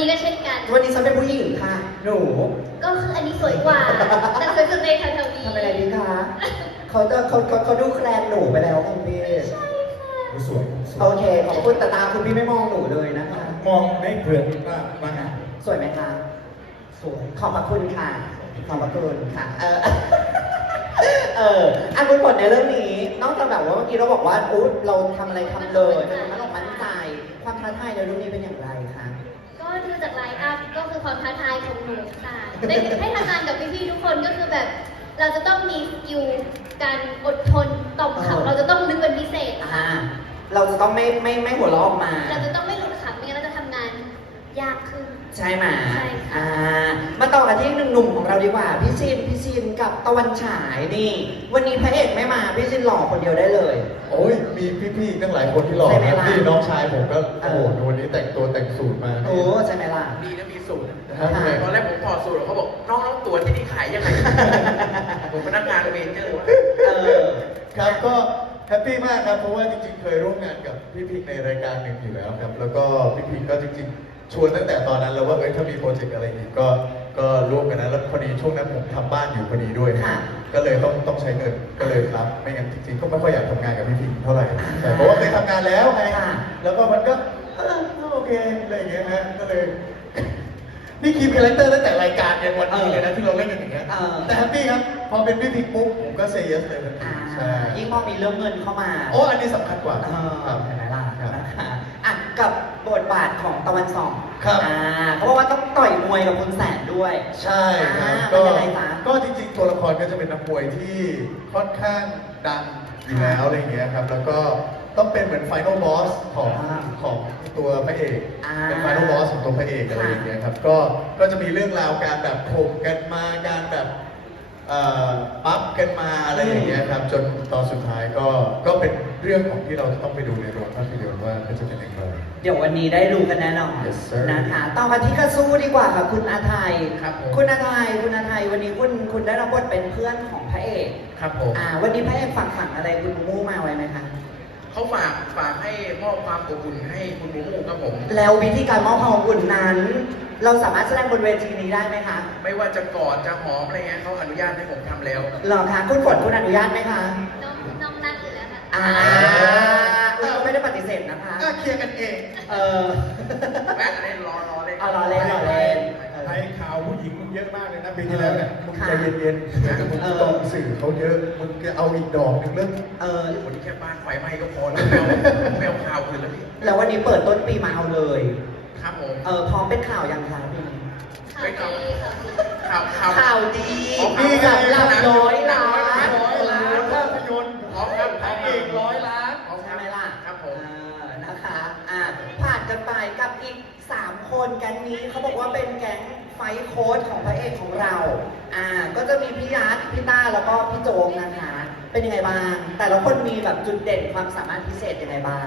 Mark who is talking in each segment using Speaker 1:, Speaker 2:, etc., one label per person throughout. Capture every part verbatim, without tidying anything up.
Speaker 1: นี้ก็เช่นกัน
Speaker 2: วันนี้ฉันเป็นผู้หญิงค่ะหนู
Speaker 1: ก็คืออันนี้สวยกว่าแต่สวยสุดในแถวๆนี้
Speaker 2: ทำอะไรดีคะเขาจะเขาเขาเขาดูแคลนหนูไปแล้วคุณพี่
Speaker 1: ใช่ค่ะ
Speaker 3: สวย
Speaker 2: โอเคขอบคุณแต่ตาคุณพี่ไม่มองหนูเลยนะคะ
Speaker 3: มองไม่เผื่อว่าว่าไง
Speaker 2: สวยไหมคะสวยขอบพระคุณค่ะขอบพระคุณค่ะเออเอออันคุณผลในเรื่องนี้นอกจากแบบว่าเมื่อกี้เราบอกว่าอุ๊ยเราทำอะไรทำเลยเป็นคนมั่นอกมั่นใจความท้าทายในเรื่องนี้เป็นอย่างไรคะ
Speaker 1: ก็ดูจากไลน์อัพก็คือความท้าทายของหนูค่ะได้ให้ทำงานกับพี่ๆทุกคนก็คือแบบ เราจะต้องมีสกิลการอดทนต่อมขำเราจะต้องนึกเป็นพิเศษค่ะ
Speaker 2: เราจะต้องไม่ไม่ไม่หัวเราะออกมา
Speaker 1: เราจะต้องไม่หลุดขำไม่งั้นเราจะทำงานยากขึ้น
Speaker 2: ใช่ไหม
Speaker 1: ใช่ค่ะ
Speaker 2: อ่ามาต่อกันที่หนึ่งหนุ่มของเราดีกว่าพี่ชินพี่ชินกับตะวันฉายนี่วันนี้พระเอกไม่มาพี่ชินหล่อคนเดียวได้เลย
Speaker 3: โอ้ยมีพี่ๆตั้งหลายคนที่หล่อนะพี่น้องชายผมก็โอ้โหวันนี้แต่งตัวแต่งสูทมา
Speaker 2: โอ้ใช่ไหมล่ะ
Speaker 4: ดีนะมีสูตรตอนแรกผมถอดสูตรเขาบอกน้องน้องตัวที่นี่ขายยังไงผมพนักงานเมเจอร์
Speaker 2: เออ
Speaker 3: ครับก็แฮปปี้มากครับเพราะว่าจริงๆเคยร่วมงานกับพี่พิงในรายการหนึ่งอยู่แล้วครับแล้วก็พี่พิงก็จริงๆชวนตั้งแต่ตอนนั้นแล้วว่าเอ้ยถ้ามีโปรเจกต์อะไรอีกก็ก็ร่วมกันนะแล้วพอดีช่วงนั้นผมทำบ้านอยู่พอดีด้วยก็เลยต้องต้องใช้เงินก็เลยรับไม่งั้นจริงๆก็ไม่ค่อยอยากทำงานกับพี่พิงเท่าไหร่แต่เพราะว่าเคยทำงานแล้วไงแล้วก็มันก็โอเคอะไรอย่างเงี้ยนะก็เลยนี่คีย์คาแรคเตอร์ตั้งแต่รายการยันวันนี้เลยนะที่เราเล่นกันอย่างเงี้ยแต่แฮปปี้ครับพอเป็นพี่พิงปุ๊บผมก็เซย์เยสเลย
Speaker 2: ใช่ยิ่งพอมีเรื่องเงินเข้ามา
Speaker 3: โอ้อันนี้สำคัญกว่า
Speaker 2: ครับเห็นไหมล่ะนะคะอ่ะกับบทบาทของตะวันสอง
Speaker 3: ครับ
Speaker 2: อ่าเขาบอกว่าต้องต่อยมวยกับคุณแสนด้วย
Speaker 3: ใช่ครับก็ก็จริงๆตัวละครก็จะเป็นนักมวยที่ค่อนข้างดังอยู่แล้วอะไรเงี้ยครับแล้วก็ต้องเป็นเหมือนไฟนอลบอสของของตัวพระเอกเป็นไฟนอลบอสของตัวพระเอกอะไรอย่างเงี้ยครับก็ก็จะมีเรื่องราวการแบบข่มกันมาการแบบปั๊บกันมาอะไรอย่างเงี้ยครับจนตอนสุดท้ายก็ก็เป็นเรื่องของที่เราจะต้องไปดูในโรงภาพยนตร์ว่าจะเป็นอย่างไร
Speaker 2: เดี๋ยววันนี้ได้รู้กันแน่นอน
Speaker 3: yes,
Speaker 2: นะคะต่อมาที่กระสู้ดีกว่าค่ะคุณอาไทย
Speaker 4: ครับผม
Speaker 2: คุณอาไทยคุณอาไทยวันนี้คุณคุณได้รับบทเป็นเพื่อนของพระเอก
Speaker 4: ครับผม
Speaker 2: อ่าวันนี้พระเอกฝากฝังอะไรคุณมูมูมาไว้ไหมคะ
Speaker 4: เขาฝากฝากให้มอบความอบอุ่นให้คุณมูมูครับผม
Speaker 2: แล้ววิธีการมอบความอบอุ่นนั้นเราสามารถแสดงบนเวทีนี้ได้ไหมคะ
Speaker 4: ไม่ว่าจะกอดจะหอมอะไรเงี้ยเขาอนุญาตให้ผมทำแล้ว
Speaker 2: หรอคะคุณฝนคุณอนุญาตไหมคะ
Speaker 1: น้องน้องนัดอยู่แล้วค่ะ
Speaker 2: อ่าคุณก็ไม่ได้ปฏิเสธนะคะ
Speaker 3: เคลียร์กันเอง
Speaker 2: เออ
Speaker 4: แม่เล่นรอรอเล่น
Speaker 2: รอเล่นรอเล่น
Speaker 3: ไอ้ข่าวผู้หญิงมึงเยอะมากเลยนะปีที่แล้วเนี่ยมึงใจเย็นๆนะมึงต้องสื่อเขาเยอะมึงจะเอาอีกดอกหนึ่งเรื่อง
Speaker 2: เออ
Speaker 4: คนที่แค่บ้านไฟไหม้ก็พอแล้วไม่เอาข่าวคืนแล้วพี่
Speaker 2: แล้ววันนี้เปิดต้นปีมาเอาเลย
Speaker 4: ครับผม
Speaker 2: เออพร้อมเป็นข่าวยังคะพี่
Speaker 1: ข่าวดี
Speaker 4: ข่าวข่าว
Speaker 2: ข่าวดีสำหรับร้อยล้าน
Speaker 3: ร้อยล้านภาพยนตร์
Speaker 4: พร้อมครับ
Speaker 3: พระเอกร้อยล้าน
Speaker 2: ใช่ไหมล่ะ
Speaker 4: ครับผม
Speaker 2: นะคะอ่าผ่านกันไปกับอีกสามคนแก๊งนี้เขาบอกว่าเป็นแก๊งไฟโค้ดของพระเอกของเราอ่าก็จะมีพี่ยัดพี่ต้าแล้วก็พี่โจ๊กนะคะเป็นยังไงบ้างแต่ละคนมีแบบจุดเด่นความสามารถพิเศษยังไงบ้าง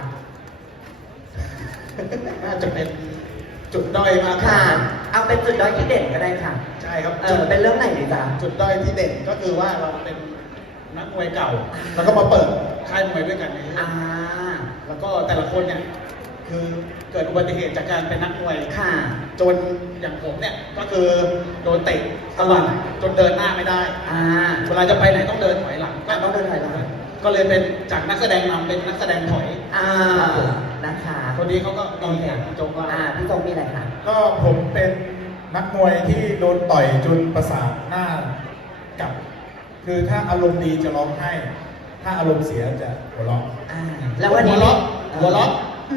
Speaker 3: น่าจะเป็นจุดด้อยมาก
Speaker 2: ค่ะเอาเป็นจุดด้อยที่เด่นก็ได้ค่ะ
Speaker 3: ใช่ครับ
Speaker 2: เออเป็นเรื่องไหนดีจ๊ะ
Speaker 3: จุดด้อยที่เด่นก็คือว่าเราเป็นนักมวยเก่าแล้วก็มาเปิดค่ายมวยด้วยกันนี่
Speaker 2: อ่า
Speaker 3: แล้วก็แต่ละคนเนี่ยคือเกิดอุบัติเหตุจากการเป็นนักมวย
Speaker 2: ค่ะ
Speaker 3: จนอย่างผมเนี่ยก็คือโดนเตะสะบัดจนเดินหน้าไม่ได้
Speaker 2: อ่า
Speaker 3: เวลาจะไปไหนต้องเดินถอยหลัง
Speaker 2: ก็ต้องเดินถอยหลัง
Speaker 3: ก็เลยเป็นจากนักแสดงนำเป็นนักแสดงถอย
Speaker 2: อ่านะคะ
Speaker 3: คนนี้เขาก็มีแผนพี่โจ๊กว่า
Speaker 2: อ่าพี่โจ๊กมีอะไรคะ
Speaker 3: ก็ผมเป็นนักมวยที่โดนต่อยจนประสาทหน้ากับคือถ้าอารมณ์ดีจะร้องไห้ถ้าอารมณ์เสียจะหัวเราะ
Speaker 2: อ่าแล้ววันนี้
Speaker 3: หัวเราะหัวเราะ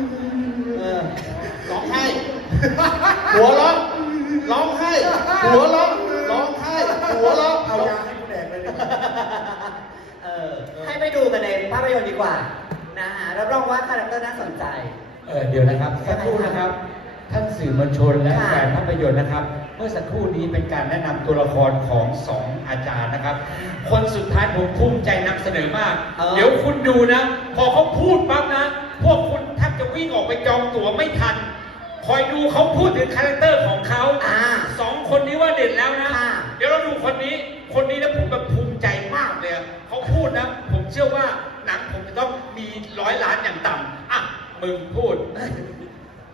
Speaker 3: ร้องไห้หัวเราะร้องไห้หัวเราะร้องไห้หัวเราะเอายาให้กูแดกเลยดีกว่า
Speaker 2: เออให้ไปดูกันในภาพยนตร์ดีกว่านะฮะรับรองว่าคาแรคเตอร์น่าสนใจ
Speaker 5: เออเดี๋ยวนะครับสักครู่นะครับท่านสื่อมวลชนและแฟนภาพยนตร์นะครับเมื่อสักครู่นี้เป็นการแนะนำตัวละครของสองอาจารย์นะครับคนสุดท้ายผมภูมิใจนำเสนอมากเดี๋ยวคุณดูนะพอเขาพูดปั๊บนะพวกคุณแทบจะวิ่งออกไปจองตั๋วไม่ทันคอยดูเขาพูดถึงคาแรคเตอร์ของเขาสองคนนี้ว่าเด่นแล้วนะเดี๋ยวเราดูคนนี้คนนี้นะผมแบบภูมิใจมากเลยเขาพูดนะผมเชื่อว่าหนังผมจะต้องมีร้อยล้านอย่างต่ำอ่ะมึงพูด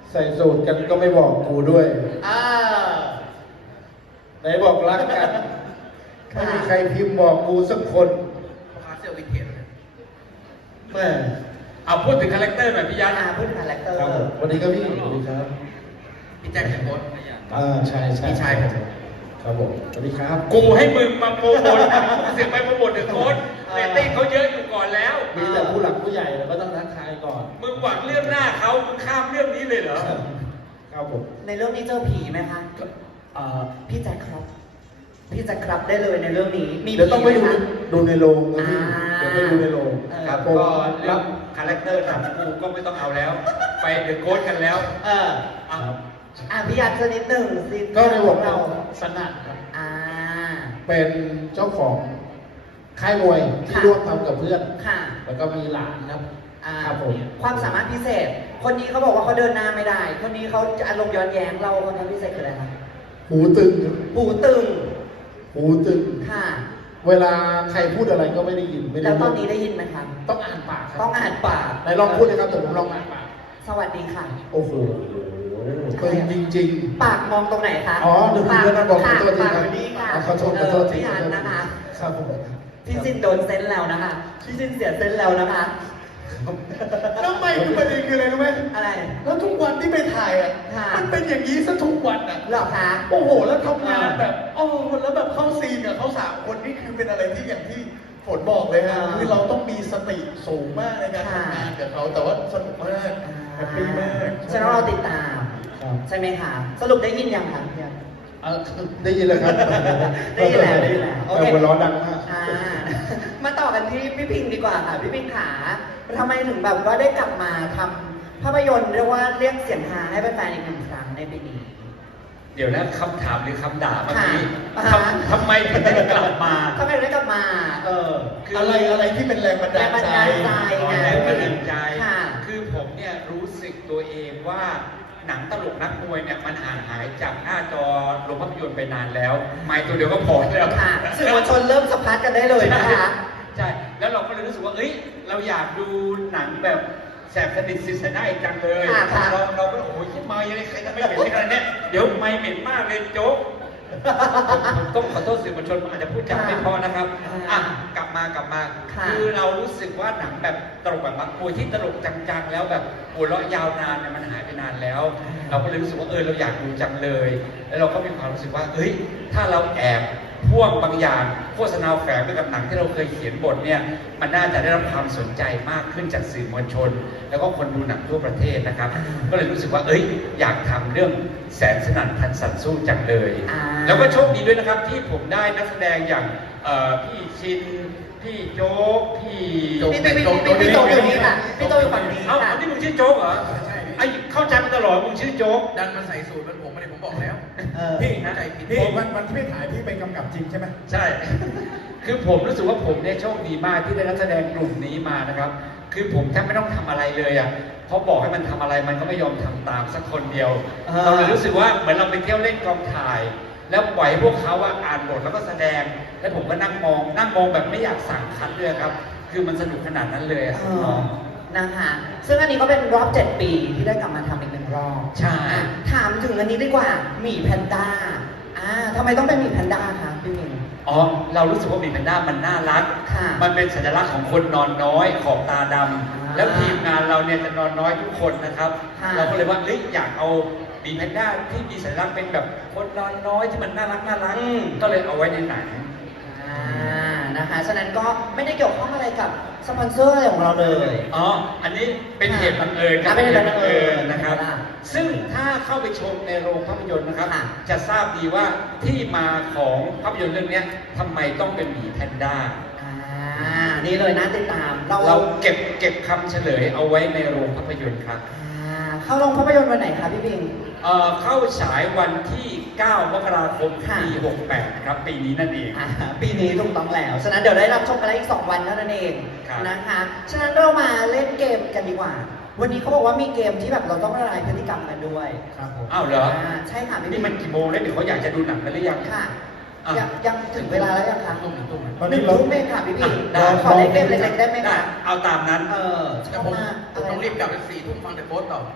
Speaker 6: ใส่สูตรกันก็ไม่บอกกูด้วย
Speaker 2: อ่า
Speaker 6: ไหนบอกรักกัน
Speaker 2: ค่ะ
Speaker 6: ไม่มีใครพิมพ์บอกกูสักคน
Speaker 4: พ่อค้าเสื้อวินเทจเลย
Speaker 6: แม่
Speaker 5: เอาพูดถึงคาแรคเตอร์หน่อยพี่ยัน
Speaker 2: อ่าพูดคาแรคเตอร์
Speaker 6: ครับผมสวัสดีครับพี่สวัสดีครับ
Speaker 4: พี่แจ็คเป็นโค้ช
Speaker 6: อ่าใช่ใช่
Speaker 4: พี่ชายผม
Speaker 6: ครับผมสวัสดีครับ
Speaker 5: กูให้มึงมาโปรโมทมึงเสียไปโปรโมทเดอะโค้ดเรตติ้งเขาเยอะอยู่ก่อนแล้ว
Speaker 6: มีแต่ผู้หลักผู้ใหญ่เราก็ต้องทักทายก่อน
Speaker 5: มึงหวังเรื่องหน้าเขามึงข้ามเรื่องนี้เลยเหรอ
Speaker 6: ครับผม
Speaker 2: ในเรื่องนี้เจอผีไหมคะเอ่อพี่แจ็คครับ พี่แจ็คครับได้เลยในเรื่องนี้ มี
Speaker 6: เดี๋ยวต้องไป
Speaker 2: ผี
Speaker 6: ดู
Speaker 2: หม
Speaker 6: ใน
Speaker 2: คะ
Speaker 6: ดูในโรงนะพี่
Speaker 2: อ่า
Speaker 6: เดี๋ยวไปดูในโรง
Speaker 5: ครับ
Speaker 6: ผม
Speaker 5: ก็
Speaker 6: รั
Speaker 5: รับบ คาแรคเตอร์ทางกูก็ไม่ต้องเอาแล้ว ไปเดอะโค้ดกันแล้ว
Speaker 2: เออ
Speaker 5: เอา
Speaker 2: อ่ะพี่ยัดสักนิดหนึ่งสิ
Speaker 6: ก็ในบท
Speaker 2: เรา
Speaker 6: เราสนั่นครับ
Speaker 2: อ่า
Speaker 6: เป็นเจ้าของค่ายมวยที่
Speaker 2: ค่ะ
Speaker 6: ร่วมทำกับเพื่อน
Speaker 2: ค่ะ
Speaker 6: แล้วก็มีหลานครับ
Speaker 2: อ่า
Speaker 6: ครับผม
Speaker 2: ความสามารถพิเศษ คนนี้เขาบอกว่าเขาเดินหน้าไม่ได้ คนนี้เขาจะอารมณ์ย้อนแย้งเราคนนี้พิเศษคืออะไรคะ
Speaker 6: หูตึงครับ
Speaker 2: หูตึง
Speaker 6: หูตึง
Speaker 2: ค่ะ
Speaker 6: เวลาใครพูดอะไรก็ไม่ได้ยินไม่ได้
Speaker 2: แล้วตอน
Speaker 6: เรื่
Speaker 2: นี้
Speaker 6: ง
Speaker 2: ได้ยินไหมคะ
Speaker 6: ต้องอ่านปากครับ
Speaker 2: ต้องอ่านปาก
Speaker 6: ไหนลองพูดเลยครับแต่ผมลองอ่านปาก
Speaker 2: สวัสดีค่ะ
Speaker 6: โอ้โหตึงจริง
Speaker 2: ปากมองตรงไหนคะ
Speaker 6: ๆ อ๋อเดี๋ยวคุณ
Speaker 2: ปาก
Speaker 6: เพื่อนบอกขอ
Speaker 2: ค่ะ
Speaker 6: โทษที
Speaker 2: ปาก
Speaker 6: ครับ
Speaker 2: อยู่นี่ค่ะ
Speaker 6: อ่ะขอโทษขอโทษ
Speaker 2: เออ
Speaker 6: ที
Speaker 2: พี่อันนะคะ
Speaker 6: ครับผม
Speaker 2: พี่ซินโดนเซนแล้วนะคะ พี่ซินเสียเซนแล้วนะคะ
Speaker 3: แล้วไม่คือประเด็นคืออะไรรู้ไหม
Speaker 2: อะไร
Speaker 3: แล้วทุกวันที่ไปถ่ายอ่ะ
Speaker 2: ค่ะ
Speaker 3: มันเป็นอย่างนี้ซะทุกวันอ่ะ
Speaker 2: เหรอคะ
Speaker 3: โอ้โห แล้วทำงานแบบโอ้โหแล้วแบบเข้าซีนกับเขาสามคนนี่คือเป็นอะไรที่อย่างที่ฝนบอกเลยฮะ
Speaker 2: อ่า
Speaker 3: คือเราต้องมีสติสูงมากในการ
Speaker 2: ค่ะ
Speaker 3: ทำงานกับเขาแต่ว่าสนุกมากแฮปปี้มาก
Speaker 2: ฉะนั้นเราติดตาม
Speaker 6: ครับ
Speaker 2: ใช่ไหมคะ สรุปได้ยินยังคะพี่อัน
Speaker 6: เอ่อได้ยินแล้วครับ
Speaker 2: ได้ยินแล้วได้ยินแล้วโอเค
Speaker 6: แต่หัวเร้อนดังมาก
Speaker 2: อ่า มาต่อกันที่พี่พิงดีกว่าค่ะ พี่พิงขาทำไมถึงแบบว่าได้กลับมาทำภาพยนตร์เรียกว่าเรียกเสียงฮาให้แฟนๆอีกหนึ่งครั้งในปีนี้
Speaker 5: เดี๋ยวนะคำถามหรือคำด่าเมื่อกี้
Speaker 2: ค่ะ
Speaker 5: ทำทำไมถึงได้กลับมา
Speaker 2: ทำไมถึงได้กลับมา เออ
Speaker 5: คือ
Speaker 3: อะไรอะไรที่เป็นแรงบันดาลใจ
Speaker 2: แรงบันดาลใจ
Speaker 5: อ๋อแรงบันดาลใจ
Speaker 2: ค่ะ
Speaker 5: คือผมเนี่ยรู้สึกตัวเองว่าหนังตลกนักมวยเนี่ยมันห่างหายจากหน้าจอโรงภาพยนตร์ไปนานแล้วไม่ตัวเดียวก็พอแล้ว
Speaker 2: ค่ะสื่อมวลชนเริ่มสัมภาษณ์กันได้เลยนะคะ
Speaker 5: ใช่ แล้วเราก็เลยรู้สึกว่า เอ้ย เราอยากดูหนังแบบแสบสนิทสิสนาจังเลย
Speaker 2: ค่ะค่ะ
Speaker 5: เราเราก็โอ้ยมายังไงใครจะไม่เหม็นขนาดเนี้ยเดี๋ยวไม่เหม็นมากเลยโจ๊กผมต้องขอโทษสื่อมวลชนอาจจะพูดจาไม่เพอนะครับ อ่ะ กลับมากลับมา
Speaker 2: ค่ะ
Speaker 5: คือเรารู้สึกว่าหนังแบบตลกแบบบางมวยที่ตลกจังๆ แล้วแบบหัวเราะยาวนานเนี่ยมันหายไปนานแล้ว เราก็เลยรู้สึกว่าเออเราอยากดูจังเลย แล้วเราก็มีความรู้สึกว่าเฮ้ย ถ้าเราแอบพ่วงบางอย่างโฆษณาแฝงไปกับหนังที่เราเคยเขียนบทเนี่ยมันน่าจะได้รับความสนใจมากขึ้นจากสื่อมวลชน แล้วก็คนดูหนังทั่วประเทศนะครับ ก็เลยรู้สึกว่าเอ้ยอยากทำเรื่องแสนสนั่นพันสัตว์สู้จังเลย
Speaker 2: อ่า
Speaker 5: แล้วก็โชคดีด้วยนะครับที่ผมได้นักแสดงอย่างเอ่อพี่ชินพี่โจ๊กพี่
Speaker 2: พี่พี่พี่พี่พี่โตอยู่นี่ค่ะ พี่โตอยู่ฝั่งนี้
Speaker 5: เอ้า
Speaker 2: ค่ะ
Speaker 5: อันนี้มึงชื่อโจ๊กเหรอ
Speaker 4: ใช่
Speaker 5: ไอ้เข้าใจมาตลอดมึงชื่อโจ๊ก
Speaker 4: ดันมาใส่สูตรมันผมไม่ได้ผมบอกแล้ว
Speaker 2: เออ
Speaker 5: พี่
Speaker 4: เข้าใจผิด
Speaker 3: พี่วันวันที่ไปถ่ายพี่ไปกำกับจริงใช่ไหม
Speaker 5: ใช่ คือผมรู้สึกว่าผมเนี่ยโชคดีมากที่ได้นักแสดงกลุ่มนี้มานะครับ คือผมแทบไม่ต้องทำอะไรเลยอ่ะเพราะบอกให้มันทำอะไรมันก็ไม่ยอมทำตามสักคนเดียว
Speaker 2: อ่า
Speaker 5: เราเลยรู้สึกว่าเหมือนเราไปเที่ยวเล่นกองถ่าย แล้วปล่อยให้พวกเขาว่าอ่านบทแล้วก็แสดง แล้วผมก็นั่งมอง นั่งมองแบบไม่อยากสั่งคัดเลยครับ คือมันสนุกขนาดนั้นเลยอะ
Speaker 2: เอ
Speaker 5: น้อ
Speaker 2: อง นะคะ ซึ่งอันนี้ก็เป็นรอบเจ็ดปีที่ได้กลับมาทำอีกหนึ่งรอบ
Speaker 5: ใช่
Speaker 2: อ่ะถามถึงอันนี้ดีกว่า หมีแพนด้า อ่าทำไมต้องเป็นหมีแพนด้าคะพี่มิง
Speaker 5: อ๋อ เรารู้สึกว่าหมีแพนด้ามันน่ารัก
Speaker 2: ค่ะ
Speaker 5: มันเป็นสัญลักษณ์ของคนนอนน้อยขอบตาดำ
Speaker 2: อ่า
Speaker 5: แล้วทีมงานเราเนี่ยจะนอนน้อยทุกคนนะครับ
Speaker 2: ค่ะ
Speaker 5: เราก็เลยว่าเอ้ยอยากเอาหมีแพนด้าที่มีสัญลักษณ์เป็นแบบคนนอนน้อยที่มันน่ารักน่ารัก
Speaker 2: อืม
Speaker 5: ก็เลยเอาไว้ในหนัง
Speaker 2: อ่า นะคะ ฉะนั้นก็ไม่ได้เกี่ยวข้องอะไรกับสปอนเซอร์อะไรของเราเลย
Speaker 5: อ๋อ อันนี้เป็นเหตุบังเอิญครั
Speaker 2: อ่ะเป็นเหตุบังเอิญ
Speaker 5: นะครับ
Speaker 2: ค่ะ
Speaker 5: ซึ่งถ้าเข้าไปชมในโรงภาพยนตร์นะครับ
Speaker 2: ค่ะ
Speaker 5: จะทราบดีว่าที่มาของภาพยนตร์เรื่องเนี้ยทำไมต้องเป็นหมีแพนด้า
Speaker 2: อ่า นี่เลยนะติดตาม เรา
Speaker 5: เราเก็บเก็บคำเฉลยเอาไว้ในโรงภาพยนตร์ครับ
Speaker 2: อ่า เข้าโรงภาพยนตร์วันไหนคะพี่พิง
Speaker 5: เอ่อเข้าฉายวันที่ เก้ามกราคม
Speaker 2: ค่ะ
Speaker 5: ปี หกแปดครับ ปีนี้นั่นเอง
Speaker 2: อ่าปีนี้ถูกต้องแล้ว ฉะนั้นเดี๋ยวได้รับชมกันแล้วอีกสองวันเท่านั้นเอง
Speaker 5: ครับ
Speaker 2: นะคะ ฉะนั้นเรามาเล่นเกมกันดีกว่า วันนี้เขาบอกว่ามีเกมที่แบบเราต้องละลายพฤติกรรมกันด้วย
Speaker 6: ครับผม
Speaker 5: อ้าวเหรอ
Speaker 2: าใช่ค่ะพี่
Speaker 5: นี่มันกี่โมงแล้วเดี๋ยวเขาอยากจะดูหนังกันหรือยัง
Speaker 2: ค่ะ
Speaker 5: อ่ะ
Speaker 2: ยังยังถึงเวลาแล้วยังคะ
Speaker 4: ตุ้มตุ้ม
Speaker 6: ตอน
Speaker 2: ห
Speaker 6: นี้
Speaker 2: นึ่ง
Speaker 6: เรา
Speaker 2: ทุ่มเองค่ะพี่พิง
Speaker 5: ได้
Speaker 2: ขอเล่นเกมเล็กๆได้ไหม
Speaker 5: ได้
Speaker 2: คะ
Speaker 5: เอาตามนั้น
Speaker 2: เออช
Speaker 4: แต่
Speaker 2: อบ
Speaker 4: ผม
Speaker 2: มาก
Speaker 4: ผมต้องรีบกลับไปสี่ทุ่มฟังแต่โค้ดต่อ
Speaker 2: ไอ้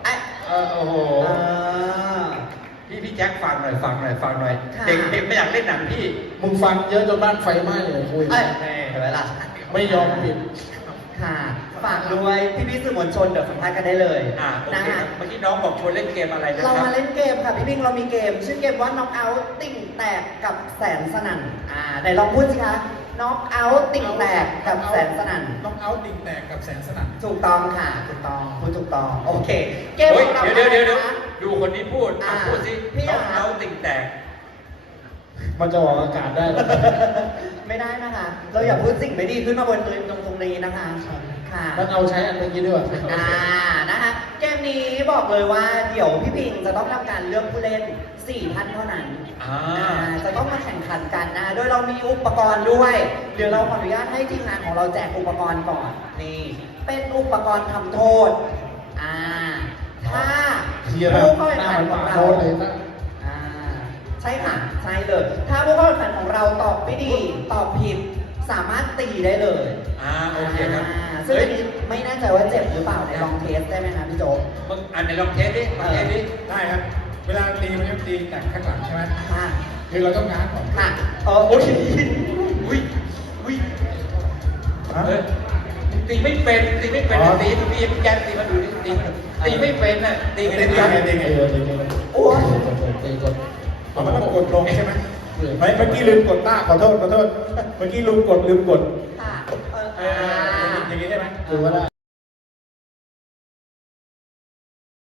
Speaker 5: เออโอ้โห
Speaker 2: เออ
Speaker 5: พี่พี่แจ็คฟังหน่อยฟังหน่อยฟังหน่อย
Speaker 2: ค่ะ
Speaker 5: เด็กเด็กไม่อยากเล่นหนังพี่
Speaker 6: มึงฟังเยอะจนบ้านไฟไหม้เลยคุย
Speaker 2: เอ้ยเห็นไหมล่ะ
Speaker 6: ไม่ยอมปิด
Speaker 2: ค่ะ ฝากด้วยพี่ๆสื่อมวลชนเดี๋ยวสัมภาษณ์กันได้เลย
Speaker 5: อ่าโอ
Speaker 2: นะ
Speaker 5: เคค
Speaker 2: คะ
Speaker 5: รับเมื่อกี้น้องบอกชวนเล่นเกมอะไรนะค
Speaker 2: เรา
Speaker 5: รับ
Speaker 2: มาเล่นเกมค่ะพี่พิงเรามีเกม ชื่อเกมว่า knock out ติ่งแตกกับแสนสนั่น อ่าไหนลองพูดสิคะ knock out ติ่งแตกกับแสนสนั่น
Speaker 6: น้องเอาติ่งแตกกับแสนสนั่น
Speaker 2: ถูกต้องค่ะ ถูกต้อง พูดถูกต้อง โอเค เกม
Speaker 5: เฮ้
Speaker 2: ข
Speaker 5: ย
Speaker 2: องเรา
Speaker 5: เดี๋ยวเดี๋ยวเดี๋ยว
Speaker 2: นะคะ
Speaker 5: ดูคนนี้พูดอ่ะ
Speaker 2: อ่า
Speaker 5: พูดสิ
Speaker 2: พี่
Speaker 5: น้อง
Speaker 2: อ่ะ
Speaker 5: เอาติ่งแตก
Speaker 6: มันจะออกอากาศได้เหรอ
Speaker 2: ไม่ได้นะคะ เราอย่าพูดสิ่งไม่ดีขึ้นมาบนตรงตรงนี้นะคะ ค่ะ
Speaker 6: มันเอาใช้อันเมื่อกี้ด้วย
Speaker 2: อ่า นะคะ เกมนี้บอกเลยว่าเดี๋ยวพี่พิงจะต้องทำการเลือกผู้เล่นสี่ท่านเท่านั้น
Speaker 5: อ่า
Speaker 2: อ่าจะต้องมาแข่งขันกันนะ โดยเรามีอุปกรณ์ด้วย เดี๋ยวเราขออนุญาตให้ทีมงานของเราแจกอุปกรณ์ก่อน นี่ เป็นอุปกรณ์ทำโทษ อ่า ถ้า
Speaker 6: เชียร์แบบ
Speaker 2: ผู้เข้า
Speaker 6: ห
Speaker 2: แข่ง
Speaker 6: น้า
Speaker 2: ขัน
Speaker 6: เหมือน
Speaker 2: ของ
Speaker 6: หมา
Speaker 2: เรา
Speaker 6: โคตรเลยนะ
Speaker 2: อ่า ใช่ค่ะ ใช่เลย ถ้าผู้เข้าแข่งขันของเราตอบไม่ดี ตอบผิด สามารถตีได้เลย
Speaker 5: อ่าโอเคครับ
Speaker 2: อ่าซึ่ง
Speaker 5: เฮ้
Speaker 2: อั
Speaker 5: ย
Speaker 2: นนี้ไม่แน่ใจว่าเจ็บหรือเปล่าในลองเทสได้ไหมคะพี่โจ๊ก
Speaker 5: มึงอันไหนลองเทสดิลองเทสดิ
Speaker 6: ได้ครับ เวลาตีมันจะตีแต่ข้างหลังใช่ไหม
Speaker 2: ค่ะ
Speaker 6: คือเราต้องง้างก่อน
Speaker 2: ค่ะ เออโอ้ย
Speaker 5: อุ้ยอุ้ย
Speaker 6: ฮะ
Speaker 5: เฮ้ยตีไม่เป็นตีไม่เป็น
Speaker 6: อ๋อ
Speaker 5: ตีตีพี่แจ็คตีมาดูดิตีมาดูตีไม่เป็นอ่ะตี
Speaker 6: ตี
Speaker 5: ไม่
Speaker 6: ไง
Speaker 5: เป็น
Speaker 6: ตีไงตีไงตีไง
Speaker 2: โอ้ย
Speaker 6: ตีกดเอามันต้องกดลงใช่ไหมไม่เมื่อกี้ลืมกดต้าขอโทษขอโทษ เมื่อกี้ลืมกดลืมกด
Speaker 2: ค่ะ เออ
Speaker 6: เอ
Speaker 2: อ่า
Speaker 6: ออย่างนี้ได้ไหมถือว่าได้